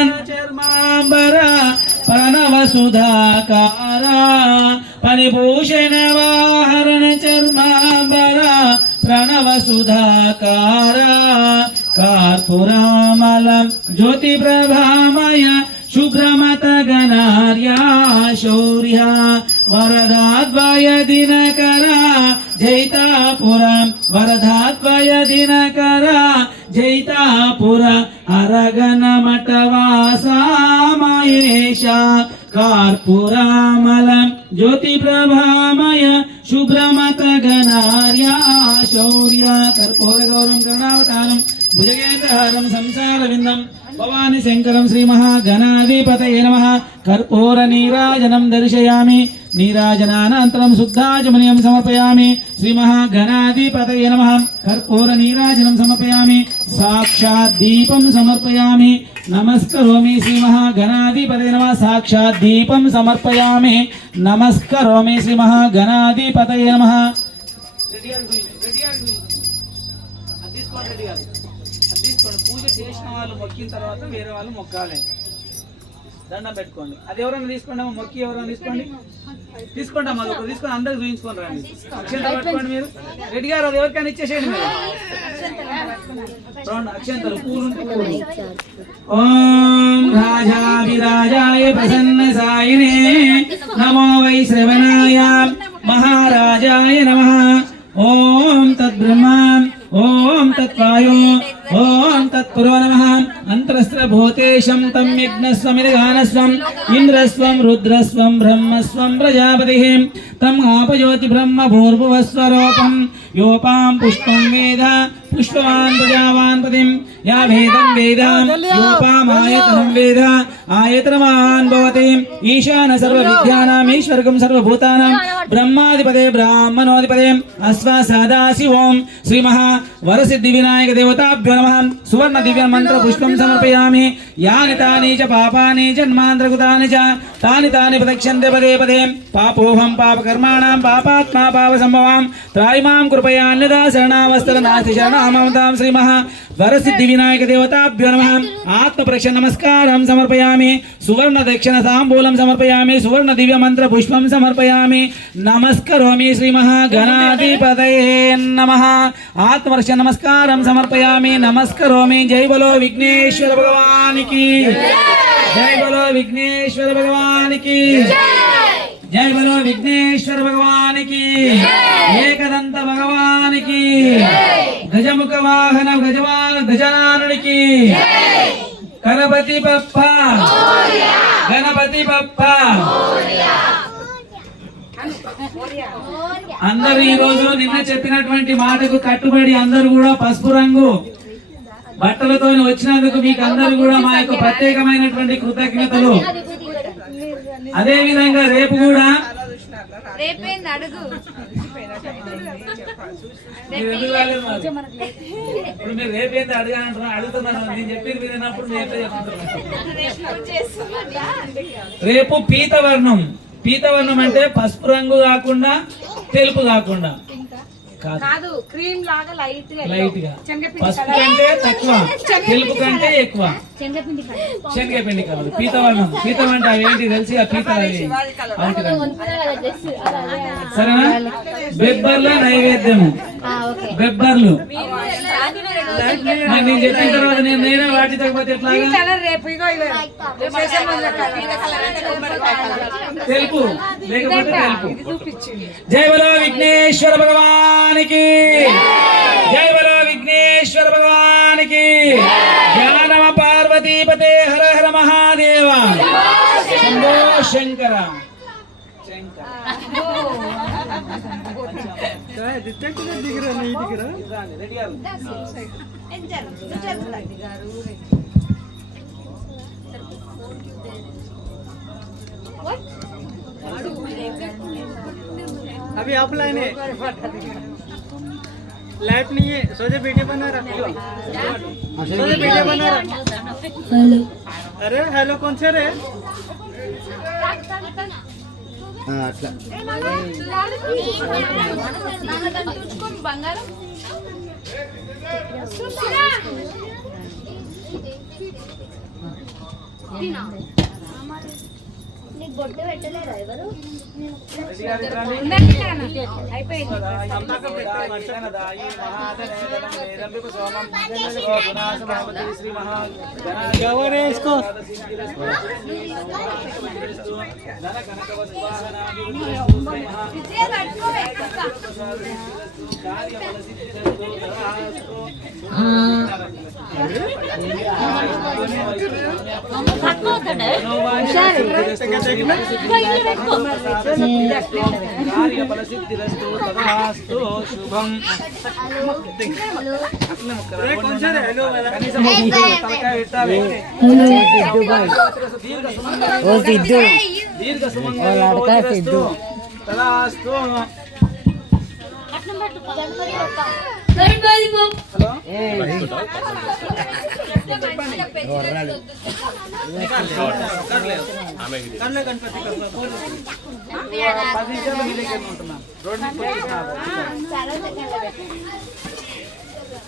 చర్మాంబర ప్రణవ సుధాకార పరిభూషణ వాహరణ చర్మాంబర ప్రణవ సుధాకార కార్పురామలం జ్యోతి ప్రభామయ శుభ్రమత గణార్యా శౌర్య వరదాద్వయ దినకర జైతాపురం వరదాద్వయ దినకర జైతాపుర అరగన మఠవాసామయేష కార్పురామలం జ్యోతి ప్రభామయ శుభ్రమత గణార్యా శౌర్య కర్పూర గౌరం కరుణావతారం భుజగేంద్రహారం సంసార విందం భవాని శంకరం శ్రీ మహాగణాధిపతయే నమః కర్పూర నీరాజనం దర్శయామి నీరాజనానంతరం శుద్ధాచమనీయం సమర్పయామి శ్రీ మహాగణాధిపతయే నమః కర్పూర నీరాజనం సమర్పయామి సాక్షాత్ దీపం సమర్పయామి నమస్కరోమి శ్రీ మహాగణాధిపతయే నమః సాక్షాత్ దీపం సమర్పయామి నమస్కరోమి శ్రీ మహాగణాధిపతయే నమః తీసుకోండి. పూజ చేసిన వాళ్ళు మొక్కిన తర్వాత వేరే వాళ్ళు మొక్కాలి. దండం పెట్టుకోండి. అది ఎవరైనా తీసుకోండి అమ్మ, మొక్కి ఎవరైనా తీసుకోండి. తీసుకోండి అమ్మ, ఒకరు తీసుకొని అందరికి చూపించుకొని రండి. అక్షంతలు పట్టుకోండి. మీరు రెడ్డి గారు అది ఎవరికైనా ఇచ్చేసేయండి. మీరు అక్షంతలు పూలు ఓం రాజావిరాజాయ ప్రసన్న సాయినే నమో వై శ్రవణాయ మహారాజాయ నమః. ఓం తద్బ్రహ్మ ఓం తత్వాయో ఓం తత్పురో నమః. అంతరస్త్ర భూతేశం తం యజ్ఞస్వమిదగానస్వం ఇంద్రస్వం రుద్రస్వం బ్రహ్మస్వం ప్రజాపతిః తం ఆపయోతి బ్రహ్మ భూర్భువస్వరూపం యోపాం పుష్పం వేద పుష్పవాన్ ప్రజావాన్ పతిం యా వేదం వేద యోపాం ఆయతనం వేద ఆయతనవాన్ భవతి ఈశాన సర్వ విద్యానాం ఈశ్వరకం సర్వభూతానాం బ్రహ్మాధిపతే బ్రాహ్మణోధిపతే అస్వ సదాశివోం శ్రీ మహా వరసిద్ధి వినాయక దేవతాభ్యో నమః. సువర్ణ దివ్య మంత్ర పుష్పం సమర్పయామి. యాని తాని చ పాపాని జన్మాంతరకృతాని చ తాని తాని ప్రదక్షంతే పదే పదే. పాపోహం పాపకర్మాణం పాపాత్మా పాప సంభవాం త్రాయిమాం కృపయాన్యదా శరణావస్తర నాస్తి శరణామతాం శ్రీ మహా వరసిద్ధి వినాయక దేవతాభ్యో నమః. ఆత్మ ప్రక్ష నమస్కారం సమర్పయామి. సువర్ణ దక్షిణ తాంబూలం సమర్పయామి. సువర్ణ దివ్య మంత్ర పుష్పం సమర్పయామి. నమస్కరోమి శ్రీ మహాగణాధిపతయే నమః. ఆత్మవర్ష నమస్కారం సమర్పయామి. నమస్కరోమి. జై బలో విఘ్నేశ్వర భగవానికి జై బలో విఘ్నేశ్వర భగవానికి జై బలో విఘ్నేశ్వర భగవానికి ఏకదంత భగవానికి గజముఖ వాహన గజానుడికి గణపతి బప్ప గణపతి బప్ప. అందరూ ఈ రోజు నిన్న చెప్పినటువంటి మాటకు కట్టుబడి అందరూ కూడా పసుపు రంగు బట్టలతో వచ్చినందుకు మీకు అందరూ కూడా మా యొక్క ప్రత్యేకమైనటువంటి కృతజ్ఞతలు. అదే విధంగా రేపు కూడా ఇప్పుడు మీరు రేపేంది అడుగుతున్నారు. నేను చెప్పేది విన్నప్పుడు రేపు పీతవర్ణం. పీతవర్ణం అంటే పసుపు రంగు కాకుండా తెలుపు కాకుండా కాదు, క్రీమ్ లాగా లైట్ గా పసుపు కంటే తక్కువ తెలుపు కంటే ఎక్కువ శనగపిండి కలర్ పీతవర్ణం. పీతం అంటే ఏంటి తెలిసి ఆ పీత సరేనా. బెబ్బర్ల నైవేద్యము బెబ్బర్లు. నేను చెప్పిన తర్వాత నేనే వాటి తగ్గపోతే ఎట్లాగా తెలుపు లేకపోతే తెలుపు. జై బలో విఘ్నేశ్వర భగవానికి జై బలో విఘ్నేశ్వర భగవానికి. జ్ఞానమ పార్వతీపతే హర హర మహాదేవ శంభో శంకర. अभी ऑफलाइन है, लाइव नहीं है. सोचे वीडियो बना रहा, सोचे वीडियो बना रहा. हेलो, अरे हेलो कौन से रे? అట్లా బంగారం నీకు బొట్టు పెట్టలేదా ఎవరు? శుభం దీర్ఘ సుమంగళిస్తూ తదాస్తు. गणपति 10 నిమిషాలు మీ దగ్గర ఉంటున్నాను. 2 నిమిషాలు